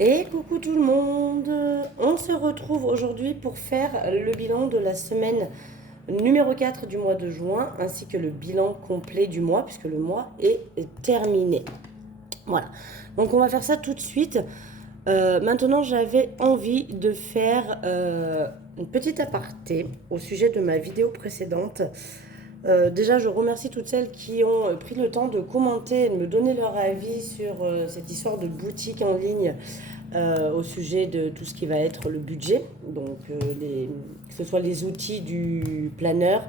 Et coucou tout le monde, on se retrouve aujourd'hui pour faire le bilan de la semaine numéro 4 du mois de juin, ainsi que le bilan complet du mois, puisque le mois est terminé. Voilà, donc on va faire ça tout de suite. Maintenant, j'avais envie de faire une petite aparté au sujet de ma vidéo précédente. Déjà, je remercie toutes celles qui ont pris le temps de commenter et de me donner leur avis sur cette histoire de boutique en ligne au sujet de tout ce qui va être le budget. Donc, que ce soit les outils du planeur,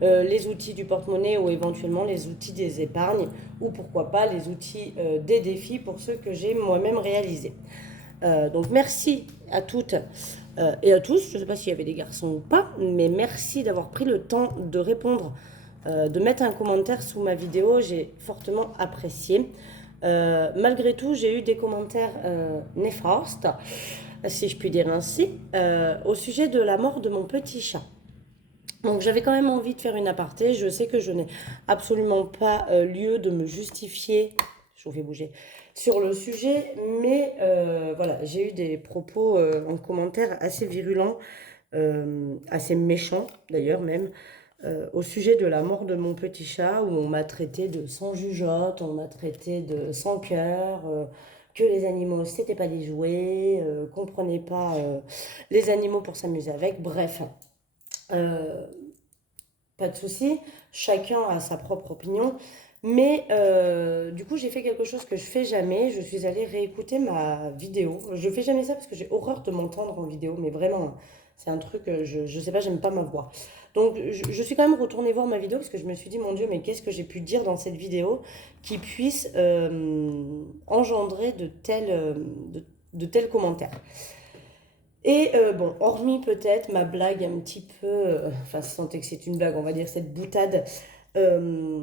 les outils du porte-monnaie ou éventuellement les outils des épargnes ou pourquoi pas les outils des défis pour ceux que j'ai moi-même réalisés. Donc merci à toutes et à tous. Je ne sais pas s'il y avait des garçons ou pas, mais merci d'avoir pris le temps de répondre, de mettre un commentaire sous ma vidéo. J'ai fortement apprécié. Malgré tout, j'ai eu des commentaires néfastes, si je puis dire ainsi, au sujet de la mort de mon petit chat. Donc j'avais quand même envie de faire une aparté. Je sais que je n'ai absolument pas lieu de me justifier, je vous fais bouger, sur le sujet, mais voilà, j'ai eu des propos en commentaire assez virulents, assez méchants d'ailleurs même, au sujet de la mort de mon petit chat, où on m'a traité de sans jugeote, on m'a traité de sans cœur, que les animaux c'était pas des jouets, qu'on prenait pas les animaux pour s'amuser avec, bref. Euh, Pas de souci, chacun a sa propre opinion. Mais du coup, j'ai fait quelque chose que je fais jamais. Je suis allée réécouter ma vidéo. Je fais jamais ça parce que j'ai horreur de m'entendre en vidéo. Mais vraiment, c'est un truc, je sais pas, j'aime pas ma voix. Donc, je suis quand même retournée voir ma vidéo parce que je me suis dit, mon Dieu, mais qu'est-ce que j'ai pu dire dans cette vidéo qui puisse engendrer de tels commentaires. Et bon, hormis peut-être ma blague un petit peu, enfin, si tant est que c'est une blague, on va dire cette boutade euh,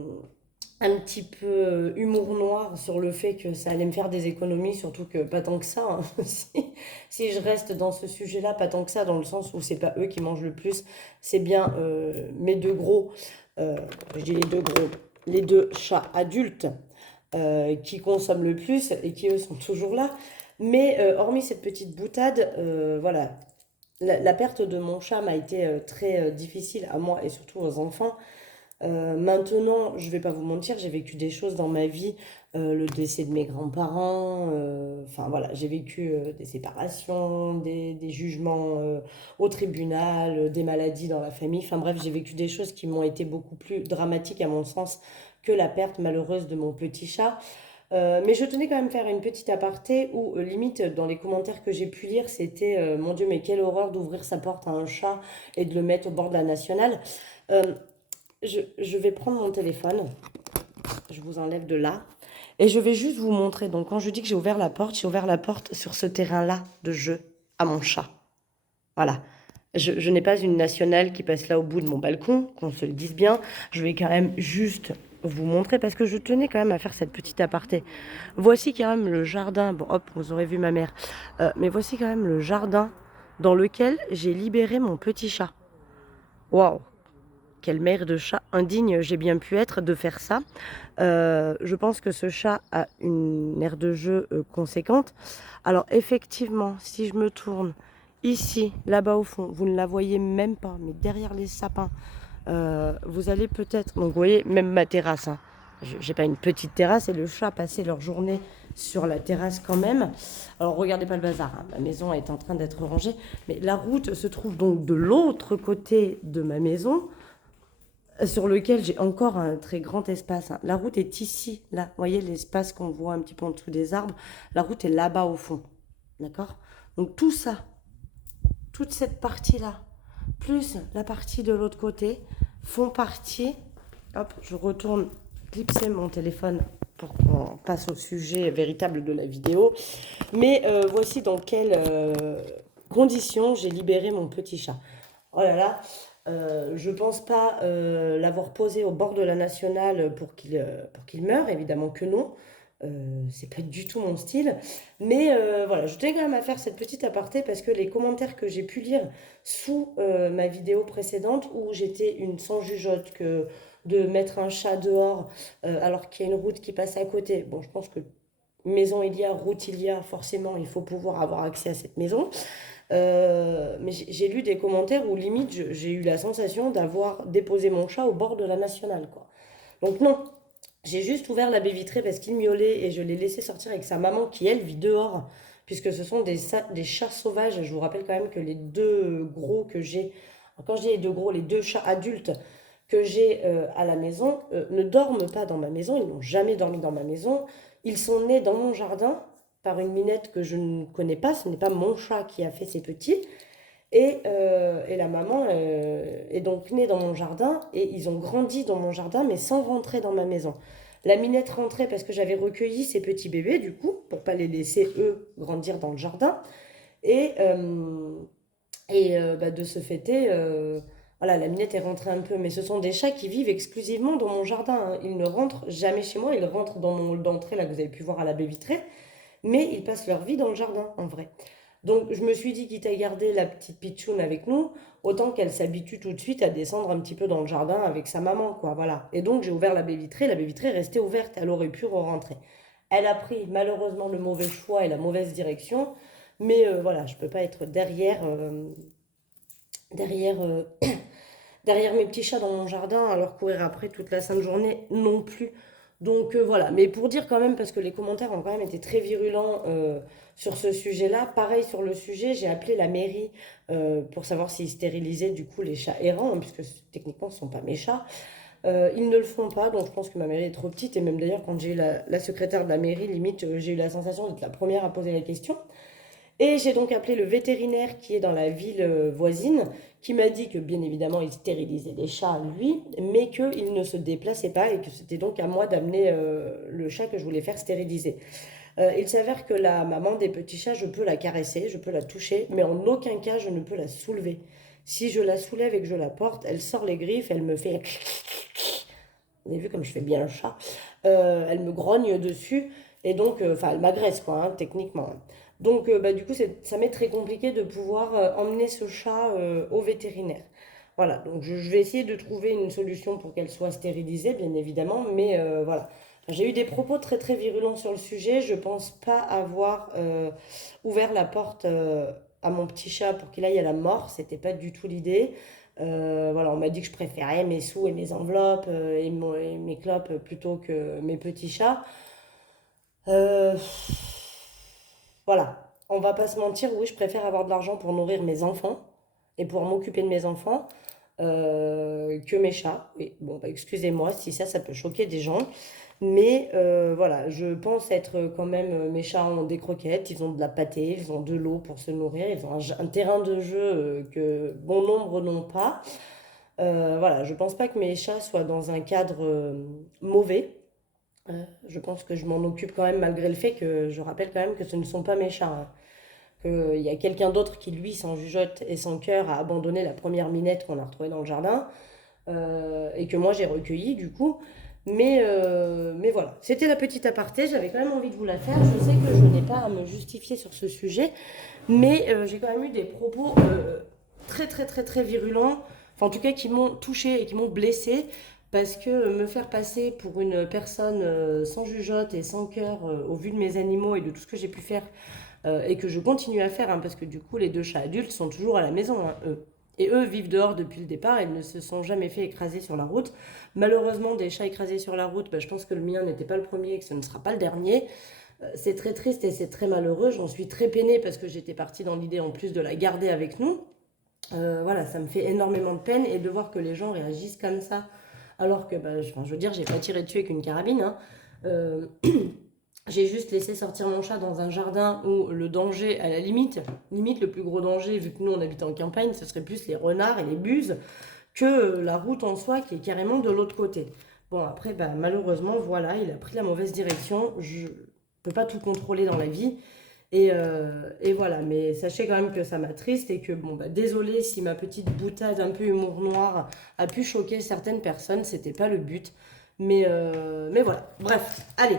un petit peu humour noir sur le fait que ça allait me faire des économies, surtout que pas tant que ça, hein. Si je reste dans ce sujet-là, pas tant que ça, dans le sens où c'est pas eux qui mangent le plus, c'est bien mes deux gros, euh, je dis les deux gros, les deux chats adultes qui consomment le plus et qui eux sont toujours là. Mais hormis cette petite boutade, voilà, la perte de mon chat m'a été très difficile à moi et surtout aux enfants. Maintenant, je vais pas vous mentir, j'ai vécu des choses dans ma vie, le décès de mes grands-parents, enfin voilà, j'ai vécu des séparations, des jugements au tribunal, des maladies dans la famille, enfin bref, j'ai vécu des choses qui m'ont été beaucoup plus dramatiques à mon sens que la perte malheureuse de mon petit chat. Mais je tenais quand même faire une petite aparté où, limite, dans les commentaires que j'ai pu lire, c'était mon Dieu, mais quelle horreur d'ouvrir sa porte à un chat et de le mettre au bord de la nationale. Euh, je vais prendre mon téléphone, je vous enlève de là, et je vais juste vous montrer. Donc, quand je dis que j'ai ouvert la porte sur ce terrain-là de jeu à mon chat. Voilà. Je n'ai pas une nationale qui passe là au bout de mon balcon, qu'on se le dise bien. Je vais quand même juste vous montrer parce que je tenais quand même à faire cette petite aparté. Voici quand même le jardin. Bon, hop, vous aurez vu ma mère. Mais voici quand même le jardin dans lequel j'ai libéré mon petit chat. Waouh! Quelle mère de chat indigne j'ai bien pu être de faire ça. Je pense que ce chat a une aire de jeu conséquente. Alors effectivement, si je me tourne ici, là-bas au fond, vous ne la voyez même pas, mais derrière les sapins, vous allez peut-être... Donc vous voyez, même ma terrasse, hein. J'ai pas une petite terrasse et le chat passait leur journée sur la terrasse quand même. Alors regardez pas le bazar, hein. Ma maison est en train d'être rangée, mais la route se trouve donc de l'autre côté de ma maison sur lequel j'ai encore un très grand espace, hein. La route est ici, là. Vous voyez l'espace qu'on voit un petit peu en dessous des arbres. La route est là-bas au fond. D'accord? Donc tout ça, toute cette partie-là, plus la partie de l'autre côté, font partie... Hop, je retourne clipser mon téléphone pour qu'on passe au sujet véritable de la vidéo. Mais voici dans quelles conditions j'ai libéré mon petit chat. Oh là là, je pense pas l'avoir posé au bord de la nationale pour qu'il meure, évidemment que non. C'est pas du tout mon style. Mais voilà, je tenais quand même à faire cette petite aparté parce que les commentaires que j'ai pu lire sous ma vidéo précédente où j'étais une sans jugeote de mettre un chat dehors alors qu'il y a une route qui passe à côté. Bon, je pense que maison il y a, route il y a, forcément il faut pouvoir avoir accès à cette maison. Mais j'ai lu des commentaires où limite j'ai eu la sensation d'avoir déposé mon chat au bord de la nationale, quoi. Donc non, j'ai juste ouvert la baie vitrée parce qu'il miaulait et je l'ai laissé sortir avec sa maman qui, elle, vit dehors, puisque ce sont des chats sauvages. Je vous rappelle quand même que les deux gros que j'ai, quand je dis les deux gros, les deux chats adultes que j'ai à la maison ne dorment pas dans ma maison, ils n'ont jamais dormi dans ma maison. Ils sont nés dans mon jardin par une minette que je ne connais pas, ce n'est pas mon chat qui a fait ces petits. Et la maman est donc née dans mon jardin et ils ont grandi dans mon jardin mais sans rentrer dans ma maison. La minette rentrait parce que j'avais recueilli ces petits bébés du coup pour pas les laisser eux grandir dans le jardin et, bah, de ce fait voilà, la minette est rentrée un peu, mais ce sont des chats qui vivent exclusivement dans mon jardin, hein. Ils ne rentrent jamais chez moi, ils rentrent dans mon hall d'entrée là que vous avez pu voir à la baie vitrée, mais ils passent leur vie dans le jardin en vrai. Donc je me suis dit, quitte à garder la petite pitchoune avec nous, autant qu'elle s'habitue tout de suite à descendre un petit peu dans le jardin avec sa maman, quoi, voilà. Et donc j'ai ouvert la baie vitrée restait ouverte, elle aurait pu re-rentrer. Elle a pris malheureusement le mauvais choix et la mauvaise direction, mais voilà, je peux pas être derrière, derrière mes petits chats dans mon jardin, alors courir après toute la sainte journée non plus. Donc voilà, mais pour dire quand même, parce que les commentaires ont quand même été très virulents sur ce sujet-là, pareil sur le sujet, j'ai appelé la mairie pour savoir s'ils stérilisaient du coup les chats errants, hein, puisque techniquement ce ne sont pas mes chats. Ils ne le font pas, donc je pense que ma mairie est trop petite, et même d'ailleurs quand j'ai eu la secrétaire de la mairie, limite j'ai eu la sensation d'être la première à poser la question. Et j'ai donc appelé le vétérinaire qui est dans la ville voisine, qui m'a dit que bien évidemment il stérilisait les chats, lui, mais qu'il ne se déplaçait pas et que c'était donc à moi d'amener le chat que je voulais faire stériliser. Il s'avère que la maman des petits chats, je peux la caresser, je peux la toucher, mais en aucun cas je ne peux la soulever. Si je la soulève et que je la porte, elle sort les griffes, elle me fait... Vous avez vu comme je fais bien le chat. Elle me grogne dessus et donc, enfin, elle m'agresse quoi, hein, techniquement. Donc, bah, du coup, ça m'est très compliqué de pouvoir emmener ce chat au vétérinaire. Voilà, donc je vais essayer de trouver une solution pour qu'elle soit stérilisée, bien évidemment, mais voilà. J'ai eu des propos très très virulents sur le sujet. Je pense pas avoir ouvert la porte à mon petit chat pour qu'il aille à la mort. C'était pas du tout l'idée. Voilà, on m'a dit que je préférais mes sous et mes enveloppes et mes clopes plutôt que mes petits chats. Euh, voilà, on va pas se mentir, oui, je préfère avoir de l'argent pour nourrir mes enfants et pour m'occuper de mes enfants que mes chats. Oui, bon, bah, excusez-moi si ça peut choquer des gens. Mais voilà, je pense être quand même, mes chats ont des croquettes, ils ont de la pâtée, ils ont de l'eau pour se nourrir, ils ont un terrain de jeu que bon nombre n'ont pas. Voilà, je pense pas que mes chats soient dans un cadre mauvais. Je pense que je m'en occupe quand même malgré le fait que je rappelle quand même que ce ne sont pas mes chats, hein. Qu'il y a quelqu'un d'autre qui, lui, sans jugeote et sans cœur, a abandonné la première minette qu'on a retrouvée dans le jardin et que moi j'ai recueillie du coup. Mais voilà, c'était la petite aparté, j'avais quand même envie de vous la faire. Je sais que je n'ai pas à me justifier sur ce sujet, mais j'ai quand même eu des propos très très très très virulents, enfin en tout cas qui m'ont touchée et qui m'ont blessée, parce que me faire passer pour une personne sans jugeote et sans cœur au vu de mes animaux et de tout ce que j'ai pu faire et que je continue à faire, hein, parce que du coup les deux chats adultes sont toujours à la maison, hein, eux. Et eux vivent dehors depuis le départ, ils ne se sont jamais fait écraser sur la route. Malheureusement, des chats écrasés sur la route, bah, je pense que le mien n'était pas le premier et que ce ne sera pas le dernier. C'est très triste et c'est très malheureux. J'en suis très peinée parce que j'étais partie dans l'idée en plus de la garder avec nous. Voilà, ça me fait énormément de peine et de voir que les gens réagissent comme ça. Alors que, bah, enfin, je veux dire, j'ai pas tiré dessus avec une carabine, hein. Euh, j'ai juste laissé sortir mon chat dans un jardin où le danger, à la limite le plus gros danger, vu que nous on habite en campagne, ce serait plus les renards et les buses que la route en soi qui est carrément de l'autre côté. Bon, après, bah, malheureusement, voilà, il a pris la mauvaise direction. Je peux pas tout contrôler dans la vie. Et voilà, mais sachez quand même que ça m'attriste et que, bon, bah, désolé si ma petite boutade un peu humour noir a pu choquer certaines personnes, c'était pas le but. Mais voilà, bref, allez,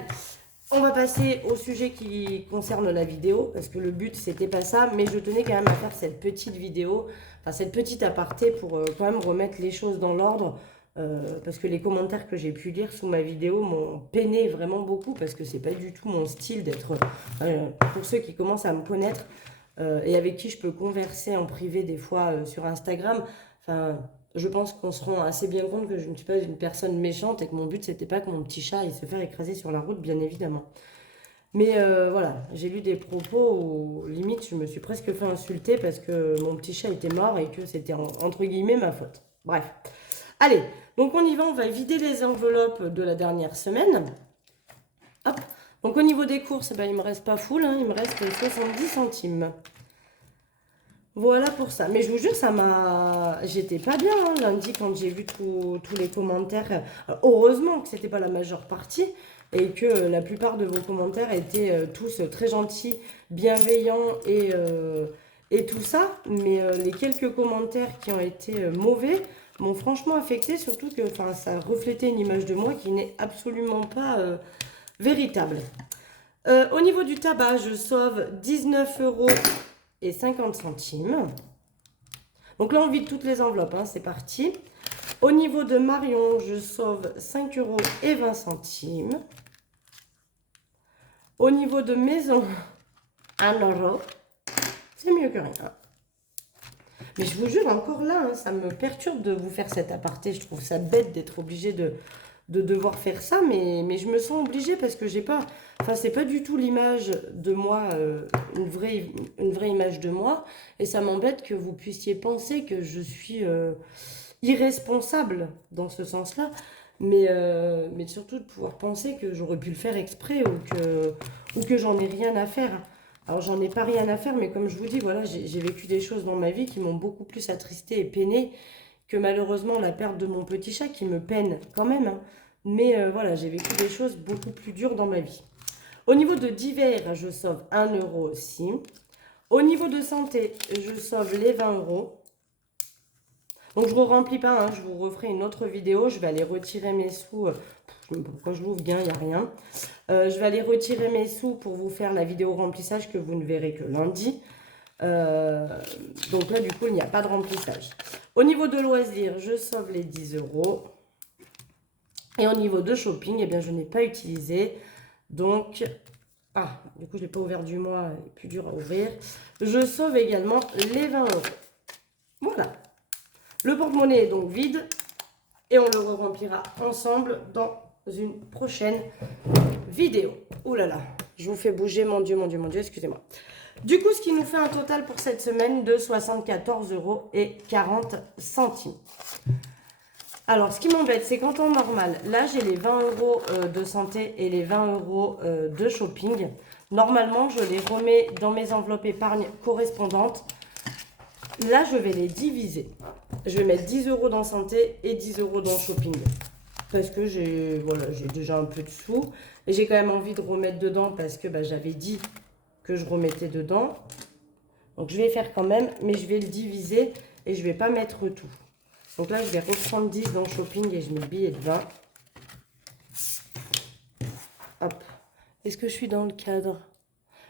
on va passer au sujet qui concerne la vidéo, parce que le but c'était pas ça, mais je tenais quand même à faire cette petite vidéo, enfin cette petite aparté pour quand même remettre les choses dans l'ordre. parce que les commentaires que j'ai pu lire sous ma vidéo m'ont peiné vraiment beaucoup, parce que c'est pas du tout mon style d'être... pour ceux qui commencent à me connaître et avec qui je peux converser en privé des fois sur Instagram, enfin, je pense qu'on se rend assez bien compte que je ne suis pas une personne méchante et que mon but, c'était pas que mon petit chat il se faire écraser sur la route, bien évidemment. Mais voilà, j'ai lu des propos où, limite, je me suis presque fait insulter parce que mon petit chat était mort et que c'était entre guillemets ma faute. Bref. Allez, donc on y va, on va vider les enveloppes de la dernière semaine. Hop. Donc au niveau des courses, ben, il ne me reste pas full, hein, il me reste 70 centimes. Voilà pour ça. Mais je vous jure, ça m'a... J'étais pas bien hein, lundi quand j'ai vu tous les commentaires. Heureusement que c'était pas la majeure partie et que la plupart de vos commentaires étaient tous très gentils, bienveillants et tout ça. Mais les quelques commentaires qui ont été mauvais m'ont franchement affecté, surtout que ça reflétait une image de moi qui n'est absolument pas véritable. Au niveau du tabac, je sauve 19 € et 50 centimes. Donc là, on vide toutes les enveloppes, hein, c'est parti. Au niveau de Marion, je sauve 5 € et 20 centimes. Au niveau de Maison, 1 €. C'est mieux que rien. Mais je vous jure, encore là, hein, ça me perturbe de vous faire cet aparté. Je trouve ça bête d'être obligé de devoir faire ça, mais je me sens obligée parce que j'ai pas... Enfin, c'est pas du tout l'image de moi, une vraie image de moi. Et ça m'embête que vous puissiez penser que je suis irresponsable dans ce sens-là. Mais surtout de pouvoir penser que j'aurais pu le faire exprès ou que j'en ai rien à faire. Alors, j'en ai pas rien à faire, mais comme je vous dis, voilà, j'ai vécu des choses dans ma vie qui m'ont beaucoup plus attristée et peinée que malheureusement la perte de mon petit chat qui me peine quand même. Hein. Mais voilà, j'ai vécu des choses beaucoup plus dures dans ma vie. Au niveau de divers, je sauve 1 € aussi. Au niveau de santé, je sauve les 20 €. Donc je ne remplis pas, hein, je vous referai une autre vidéo. Je vais aller retirer mes sous. Je ne sais pas pourquoi je l'ouvre bien, il n'y a rien. Je vais aller retirer mes sous pour vous faire la vidéo remplissage que vous ne verrez que lundi. Donc là, du coup, il n'y a pas de remplissage. Au niveau de loisirs, je sauve les 10 €. Et au niveau de shopping, eh bien, je n'ai pas utilisé. Donc, du coup, je ne l'ai pas ouvert du mois, il est plus dur à ouvrir. Je sauve également les 20 €. Voilà. Le porte-monnaie est donc vide. Et on le remplira ensemble dans une prochaine vidéo. Ouh là là, je vous fais bouger, mon Dieu, excusez-moi. Du coup, ce qui nous fait un total pour cette semaine de 74 € et 40 centimes. Alors, ce qui m'embête, c'est qu'en temps normal, là, j'ai les 20 € de santé et les 20 € de shopping. Normalement, je les remets dans mes enveloppes épargne correspondantes. Là, je vais les diviser. Je vais mettre 10 € dans santé et 10 € dans shopping. Parce que j'ai déjà un peu de sous. Et j'ai quand même envie de remettre dedans parce que j'avais dit que je remettais dedans. Donc, je vais faire quand même, mais je vais le diviser et je ne vais pas mettre tout. Donc là, je vais reprendre 10 dans shopping et je mets le billet de 20. Hop. Est-ce que je suis dans le cadre?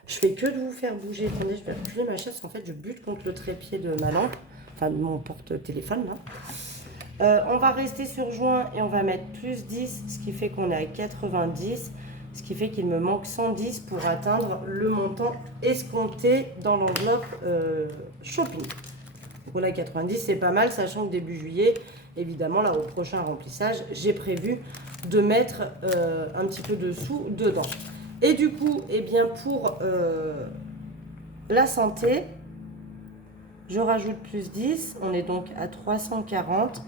Je fais que de vous faire bouger. Attendez, je vais reculer ma chaise. En fait, je bute contre le trépied de ma lampe. Enfin, de mon porte-téléphone, là. On va rester sur juin et on va mettre plus 10, ce qui fait qu'on est à 90. Ce qui fait qu'il me manque 110 pour atteindre le montant escompté dans l'enveloppe shopping. Voilà, 90, c'est pas mal, sachant que début juillet, évidemment, là, au prochain remplissage, j'ai prévu de mettre un petit peu de sous dedans. Et du coup, eh bien, pour la santé, je rajoute plus 10. On est donc à 340.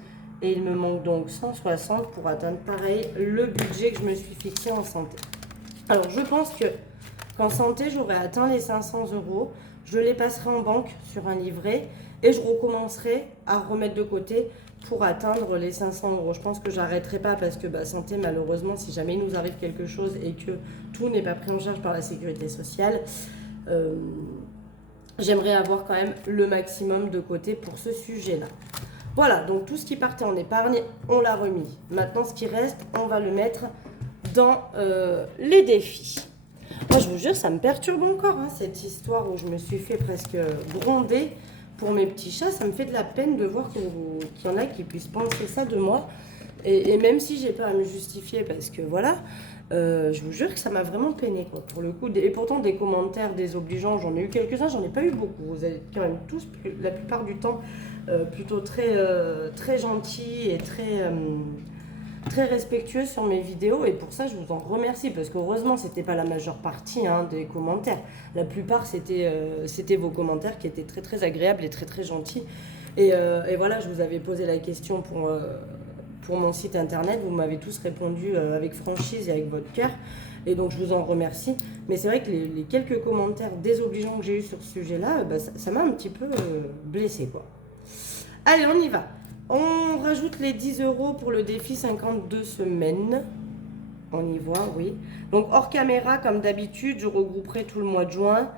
Et il me manque donc 160 pour atteindre, pareil, le budget que je me suis fixé en santé. Alors, je pense qu'en santé, j'aurai atteint les 500 €. Je les passerai en banque sur un livret. Et je recommencerai à remettre de côté pour atteindre les 500 €. Je pense que j'arrêterai pas parce que santé, malheureusement, si jamais il nous arrive quelque chose et que tout n'est pas pris en charge par la sécurité sociale, j'aimerais avoir quand même le maximum de côté pour ce sujet-là. Voilà, donc tout ce qui partait en épargne, on l'a remis. Maintenant, ce qui reste, on va le mettre dans les défis. Moi, je vous jure, ça me perturbe encore, hein, cette histoire où je me suis fait presque gronder pour mes petits chats. Ça me fait de la peine de voir qu'il y en a qui puissent penser ça de moi. Et même si j'ai pas à me justifier, parce que voilà, je vous jure que ça m'a vraiment peiné, quoi, pour le coup. Et pourtant, des commentaires désobligeants, j'en ai eu quelques-uns, j'en ai pas eu beaucoup. Vous êtes quand même tous, la plupart du temps, plutôt très gentils et très respectueux sur mes vidéos. Et pour ça, je vous en remercie, parce qu'heureusement, c'était pas la majeure partie hein, des commentaires. La plupart, c'était vos commentaires qui étaient très agréables et très gentils. Et voilà, je vous avais posé la question pour mon site internet. Vous m'avez tous répondu avec franchise et avec votre cœur. Et donc, je vous en remercie. Mais c'est vrai que les quelques commentaires désobligeants que j'ai eu sur ce sujet-là, bah, ça m'a un petit peu blessée, quoi. Allez, on y va. On rajoute les 10 euros pour le défi 52 semaines. On y voit, oui. Donc, hors caméra, comme d'habitude, je regrouperai tout le mois de juin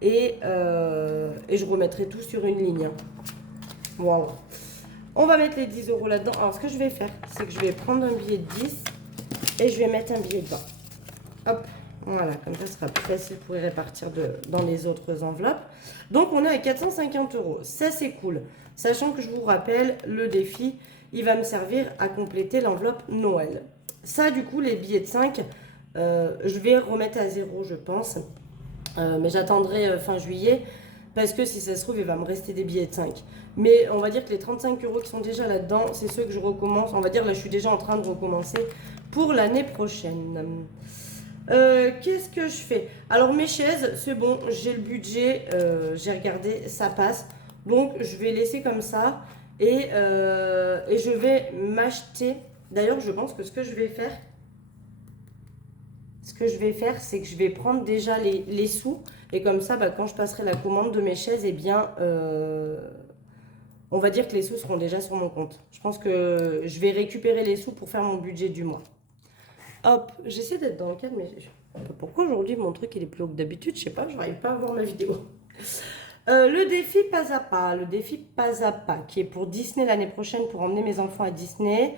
et je remettrai tout sur une ligne. Voilà. On va mettre les 10 euros là-dedans. Alors, ce que je vais faire, c'est que je vais prendre un billet de 10 et je vais mettre un billet de 20. Hop, voilà, comme ça, ce sera plus facile pour y répartir dans les autres enveloppes. Donc, on est à 450 euros. Ça, c'est cool. Sachant que je vous rappelle, le défi, il va me servir à compléter l'enveloppe Noël. Ça, du coup, les billets de 5, je vais remettre à 0, je pense. Mais j'attendrai fin juillet. Parce que si ça se trouve, il va me rester des billets de 5. Mais on va dire que les 35 euros qui sont déjà là-dedans, c'est ceux que je recommence. On va dire là, je suis déjà en train de recommencer pour l'année prochaine. Qu'est-ce que je fais? Alors, mes chaises, c'est bon, j'ai le budget, j'ai regardé, ça passe. Donc, je vais laisser comme ça et je vais m'acheter. D'ailleurs, je pense que ce que je vais faire, c'est que je vais prendre déjà les sous. Et comme ça, bah, quand je passerai la commande de mes chaises, eh bien, on va dire que les sous seront déjà sur mon compte. Je pense que je vais récupérer les sous pour faire mon budget du mois. Hop, j'essaie d'être dans le cadre, mais je sais pas pourquoi aujourd'hui mon truc il est plus haut que d'habitude. Je sais pas, je n'arrive pas à voir ma vidéo. Le défi pas à pas, qui est pour Disney l'année prochaine pour emmener mes enfants à Disney.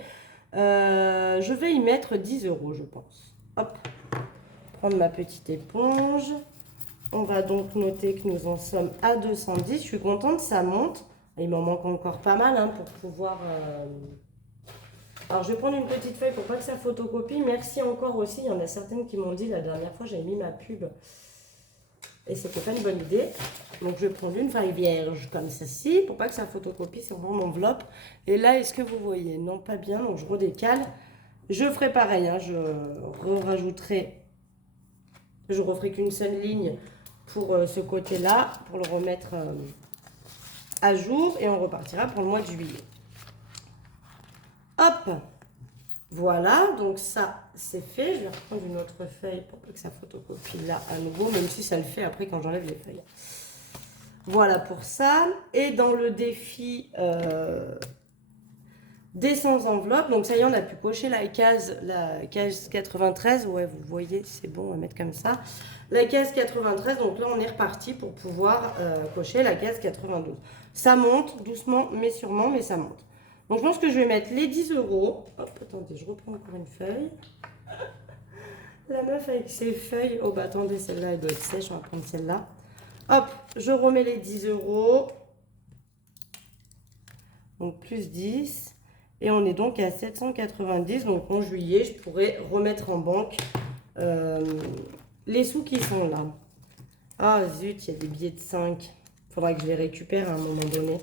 Je vais y mettre 10 euros, je pense. Hop, prendre ma petite éponge. On va donc noter que nous en sommes à 210. Je suis contente, ça monte. Il m'en manque encore pas mal hein, pour pouvoir... Alors, je vais prendre une petite feuille pour pas que ça photocopie. Merci encore aussi. Il y en a certaines qui m'ont dit la dernière fois, j'avais mis ma pub. Et c'était pas une bonne idée. Donc, je vais prendre une feuille vierge comme ceci pour pas que ça photocopie sur mon enveloppe. Et là, est-ce que vous voyez? Non, pas bien. Donc, je redécale. Je ferai pareil. Hein, je rajouterai... Je referai qu'une seule ligne pour ce côté-là, pour le remettre à jour. Et on repartira pour le mois de juillet. Hop, voilà, donc ça c'est fait. Je vais reprendre une autre feuille pour que ça photocopie là à nouveau, même si ça le fait après quand j'enlève les feuilles. Voilà pour ça. Et dans le défi des 100 enveloppes, donc ça y est, on a pu cocher la case 93. Ouais, vous voyez, c'est bon, on va mettre comme ça. La case 93, donc là on est reparti pour pouvoir cocher la case 92. Ça monte doucement mais sûrement, mais ça monte. Donc, je pense que je vais mettre les 10 euros. Hop, attendez, je reprends encore une feuille. La meuf avec ses feuilles. Oh, bah attendez, celle-là, elle doit être sèche. On va prendre celle-là. Hop, je remets les 10 euros. Donc, plus 10. Et on est donc à 790. Donc, en juillet, je pourrais remettre en banque les sous qui sont là. Ah, zut, il y a des billets de 5. Il faudra que je les récupère à un moment donné.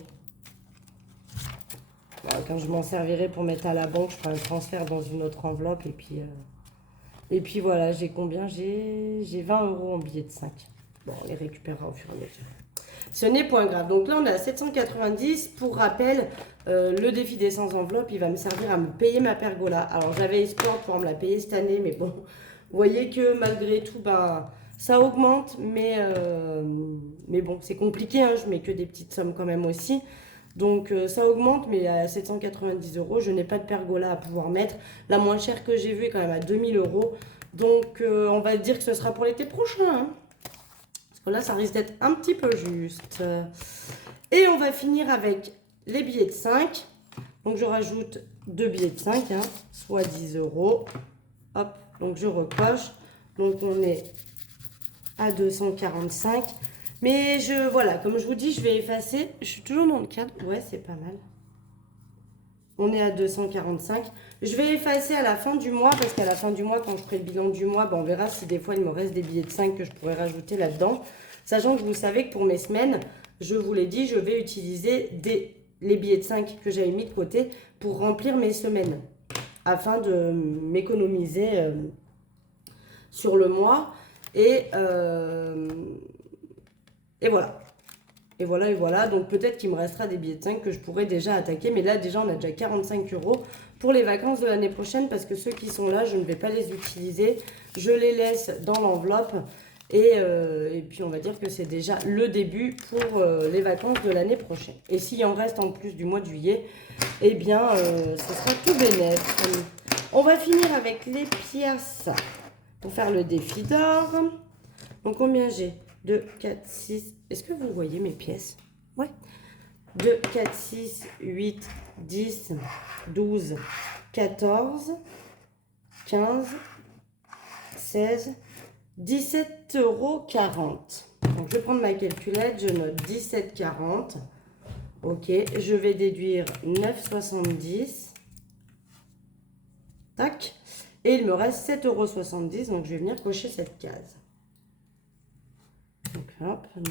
Quand je m'en servirai pour mettre à la banque, je ferai un transfert dans une autre enveloppe. Et puis voilà, j'ai combien? J'ai 20 euros en billets de 5. Bon, on les récupérera au fur et à mesure. Ce n'est point grave. Donc là, on est à 790. Pour rappel, le défi des 100 enveloppes, il va me servir à me payer ma pergola. Alors, j'avais espoir de pouvoir me la payer cette année. Mais bon, vous voyez que malgré tout, ben, ça augmente. Mais bon, c'est compliqué. Hein, je mets que des petites sommes quand même aussi. Donc ça augmente, mais à 790 euros, je n'ai pas de pergola à pouvoir mettre. La moins chère que j'ai vue est quand même à 2000 euros. Donc on va dire que ce sera pour l'été prochain. Hein. Parce que là, ça risque d'être un petit peu juste. Et on va finir avec les billets de 5. Donc je rajoute 2 billets de 5, hein, soit 10 euros. Hop, donc je recoche. Donc on est à 245. Mais voilà, comme je vous dis, je vais effacer. Je suis toujours dans le cadre. Ouais, c'est pas mal. On est à 245. Je vais effacer à la fin du mois, parce qu'à la fin du mois, quand je ferai le bilan du mois, ben, on verra si des fois il me reste des billets de 5 que je pourrais rajouter là-dedans. Sachant que vous savez que pour mes semaines, je vous l'ai dit, je vais utiliser les billets de 5 que j'avais mis de côté pour remplir mes semaines, afin de m'économiser sur le mois. Et voilà. Et voilà, et voilà. Donc peut-être qu'il me restera des billets de 5 que je pourrais déjà attaquer. Mais là, déjà, on a déjà 45 € pour les vacances de l'année prochaine. Parce que ceux qui sont là, je ne vais pas les utiliser. Je les laisse dans l'enveloppe. Et puis, on va dire que c'est déjà le début pour les vacances de l'année prochaine. Et s'il en reste en plus du mois de juillet, eh bien, ce sera tout bénef. On va finir avec les pièces pour faire le défi d'or. Donc, combien j'ai 2, 4, 6. Est-ce que vous voyez mes pièces? Ouais. 2, 4, 6, 8, 10, 12, 14, 15, 16, 17,40 €. Donc, je vais prendre ma calculette. Je note 17,40 €. Ok. Je vais déduire 9,70 €. Tac. Et il me reste 7,70 €. Donc, je vais venir cocher cette case. Donc, hop, plus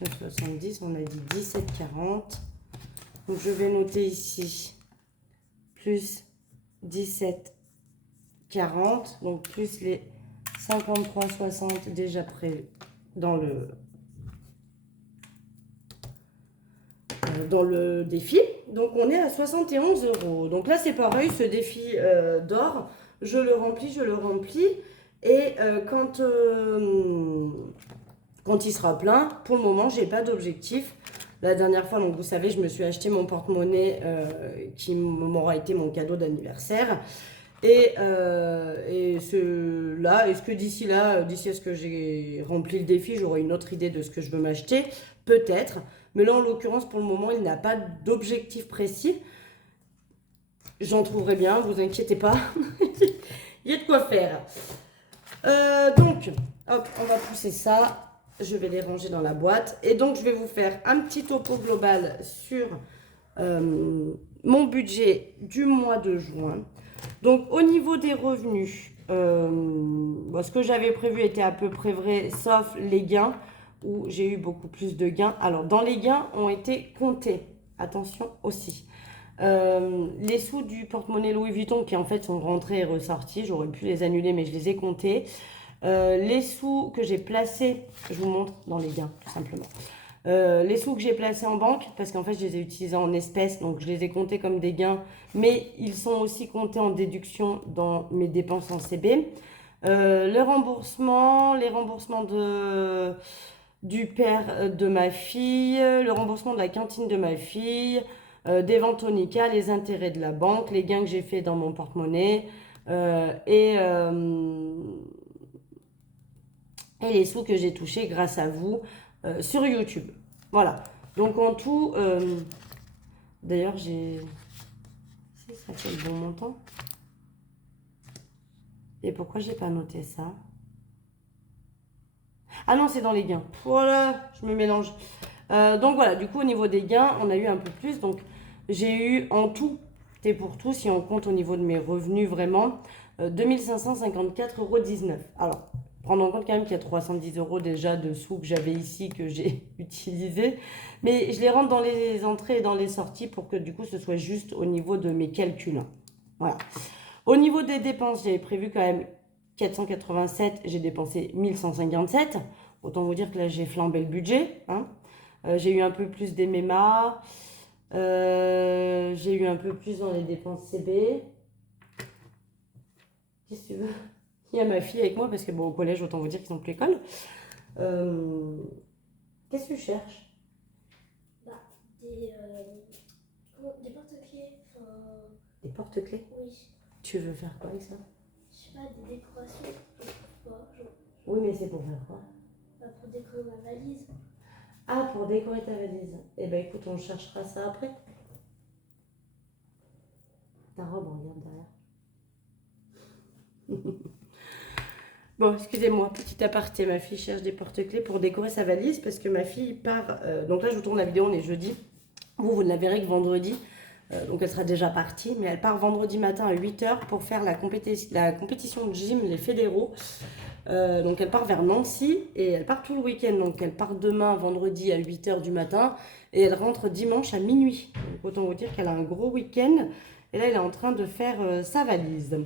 9,70, on a dit 17,40. Donc, je vais noter ici plus 17,40. Donc, plus les 53,60 déjà prévus dans le défi. Donc, on est à 71 €. Donc là, c'est pareil, ce défi d'or, je le remplis. Et quand il sera plein, pour le moment, j'ai pas d'objectif. La dernière fois, donc vous savez, je me suis acheté mon porte-monnaie qui m'aura été mon cadeau d'anniversaire. Et est-ce que d'ici à ce que j'ai rempli le défi, j'aurai une autre idée de ce que je veux m'acheter? Peut-être. Mais là, en l'occurrence, pour le moment, il n'a pas d'objectif précis. J'en trouverai bien, vous inquiétez pas. Il y a de quoi faire. Donc, hop, on va pousser ça. Je vais les ranger dans la boîte. Et donc, je vais vous faire un petit topo global sur mon budget du mois de juin. Donc, au niveau des revenus, ce que j'avais prévu était à peu près vrai, sauf les gains, où j'ai eu beaucoup plus de gains. Alors, dans les gains ont été comptés. Attention aussi. Les sous du porte-monnaie Louis Vuitton qui en fait sont rentrés et ressortis, j'aurais pu les annuler mais je les ai comptés. Les sous que j'ai placés, je vous montre dans les gains tout simplement. Les sous que j'ai placés en banque, parce qu'en fait je les ai utilisés en espèces, donc je les ai comptés comme des gains, mais ils sont aussi comptés en déduction dans mes dépenses en CB. Les remboursements du père de ma fille, le remboursement de la cantine de ma fille, des ventes Onica, les intérêts de la banque, les gains que j'ai fait dans mon porte-monnaie et les sous que j'ai touchés grâce à vous sur YouTube. Voilà. Donc en tout, d'ailleurs j'ai... Ça fait le bon montant. Et pourquoi j'ai pas noté ça? Ah non, c'est dans les gains. Voilà, je me mélange. Donc voilà, du coup au niveau des gains, on a eu un peu plus. Donc j'ai eu en tout, et pour tout, si on compte au niveau de mes revenus vraiment, 2554,19 €. Alors, prendre en compte quand même qu'il y a 310 € déjà de sous que j'avais ici, que j'ai utilisé. Mais je les rentre dans les entrées et dans les sorties pour que du coup ce soit juste au niveau de mes calculs. Voilà. Au niveau des dépenses, j'avais prévu quand même 487, j'ai dépensé 1157. Autant vous dire que là, j'ai flambé le budget. Hein. J'ai eu un peu plus d'MMA. J'ai eu un peu plus dans les dépenses CB. Qu'est-ce que tu veux? Il y a ma fille avec moi parce que bon, au collège, autant vous dire qu'ils sont plus l'école. Qu'est-ce que tu cherches? Bah, des porte-clés. Des porte-clés? Oui. Tu veux faire quoi avec ça? Je sais pas, des décorations. Je trouve pas. Oui, mais c'est pour faire quoi? Bah, pour décorer ma valise. Ah, pour décorer ta valise. Eh ben écoute, on cherchera ça après. Ta robe, regarde derrière. Bon, excusez-moi, petit aparté, ma fille cherche des porte-clés pour décorer sa valise parce que ma fille part... donc là, je vous tourne la vidéo, on est jeudi. Vous ne la verrez que vendredi. Donc elle sera déjà partie, mais elle part vendredi matin à 8h pour faire la compétition de gym, les fédéraux. Donc elle part vers Nancy et elle part tout le week-end. Donc elle part demain vendredi à 8h du matin et elle rentre dimanche à minuit. Donc autant vous dire qu'elle a un gros week-end. Et là elle est en train de faire sa valise.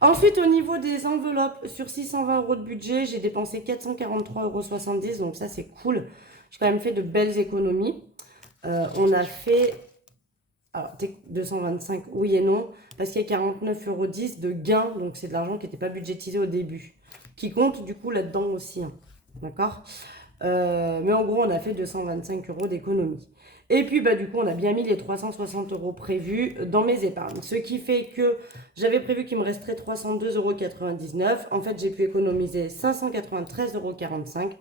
Ensuite, au niveau des enveloppes, sur 620 euros de budget, j'ai dépensé 443,70 €. Donc ça, c'est cool. J'ai quand même fait de belles économies. On a fait... Alors, 225, oui et non. Parce qu'il y a 49,10 € de gain. Donc c'est de l'argent qui n'était pas budgétisé au début. Qui compte du coup là-dedans aussi. Hein. D'accord. Mais en gros, on a fait 225 € d'économie. Et puis, bah, du coup, on a bien mis les 360 € prévus dans mes épargnes. Ce qui fait que j'avais prévu qu'il me resterait 302,99 €. En fait, j'ai pu économiser 593,45 €.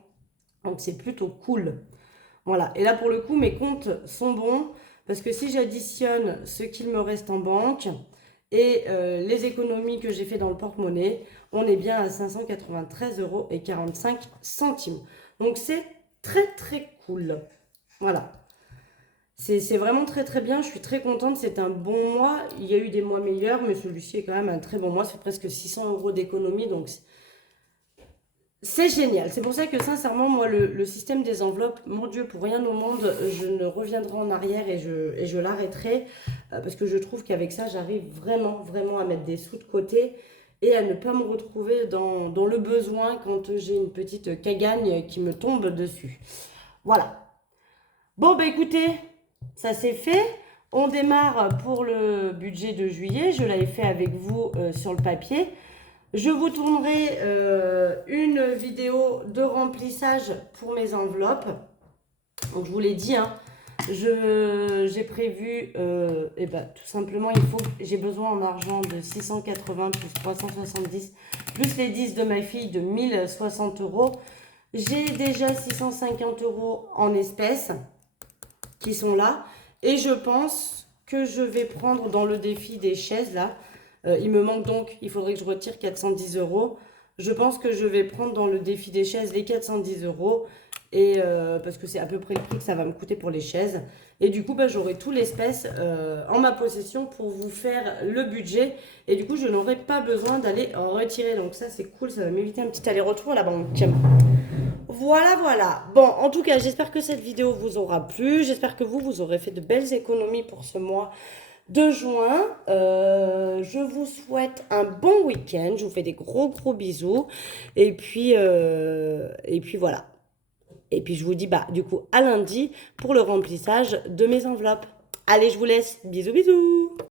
Donc, c'est plutôt cool. Voilà. Et là, pour le coup, mes comptes sont bons. Parce que si j'additionne ce qu'il me reste en banque et les économies que j'ai fait dans le porte-monnaie, on est bien à 593,45 €. Donc, c'est très, très cool. Voilà. C'est vraiment très très bien, je suis très contente, c'est un bon mois. Il y a eu des mois meilleurs, mais celui-ci est quand même un très bon mois. C'est presque 600 € d'économie, donc c'est génial. C'est pour ça que sincèrement, moi, le système des enveloppes, mon Dieu, pour rien au monde, je ne reviendrai en arrière et je l'arrêterai. Parce que je trouve qu'avec ça, j'arrive vraiment, vraiment à mettre des sous de côté et à ne pas me retrouver dans le besoin quand j'ai une petite cagagne qui me tombe dessus. Voilà. Bon, bah écoutez, ça c'est fait. On démarre pour le budget de juillet. Je l'avais fait avec vous sur le papier. Je vous tournerai une vidéo de remplissage pour mes enveloppes. Donc je vous l'ai dit, hein, j'ai prévu, et ben, tout simplement, j'ai besoin en argent de 680 plus 370 plus les 10 de ma fille de 1060 €. J'ai déjà 650 € en espèces qui sont là. Et je pense que je vais prendre dans le défi des chaises là. Il me manque donc, il faudrait que je retire 410 €. Je pense que je vais prendre dans le défi des chaises les 410 €. Et parce que c'est à peu près le prix que ça va me coûter pour les chaises. Et du coup, bah, j'aurai tout l'espèce en ma possession pour vous faire le budget. Et du coup, je n'aurai pas besoin d'aller en retirer. Donc ça, c'est cool, ça va m'éviter un petit aller-retour à la banque. Voilà, voilà. Bon, en tout cas, j'espère que cette vidéo vous aura plu. J'espère que vous aurez fait de belles économies pour ce mois de juin. Je vous souhaite un bon week-end. Je vous fais des gros, gros bisous. Et puis voilà. Et puis, je vous dis, bah, du coup, à lundi pour le remplissage de mes enveloppes. Allez, je vous laisse. Bisous, bisous.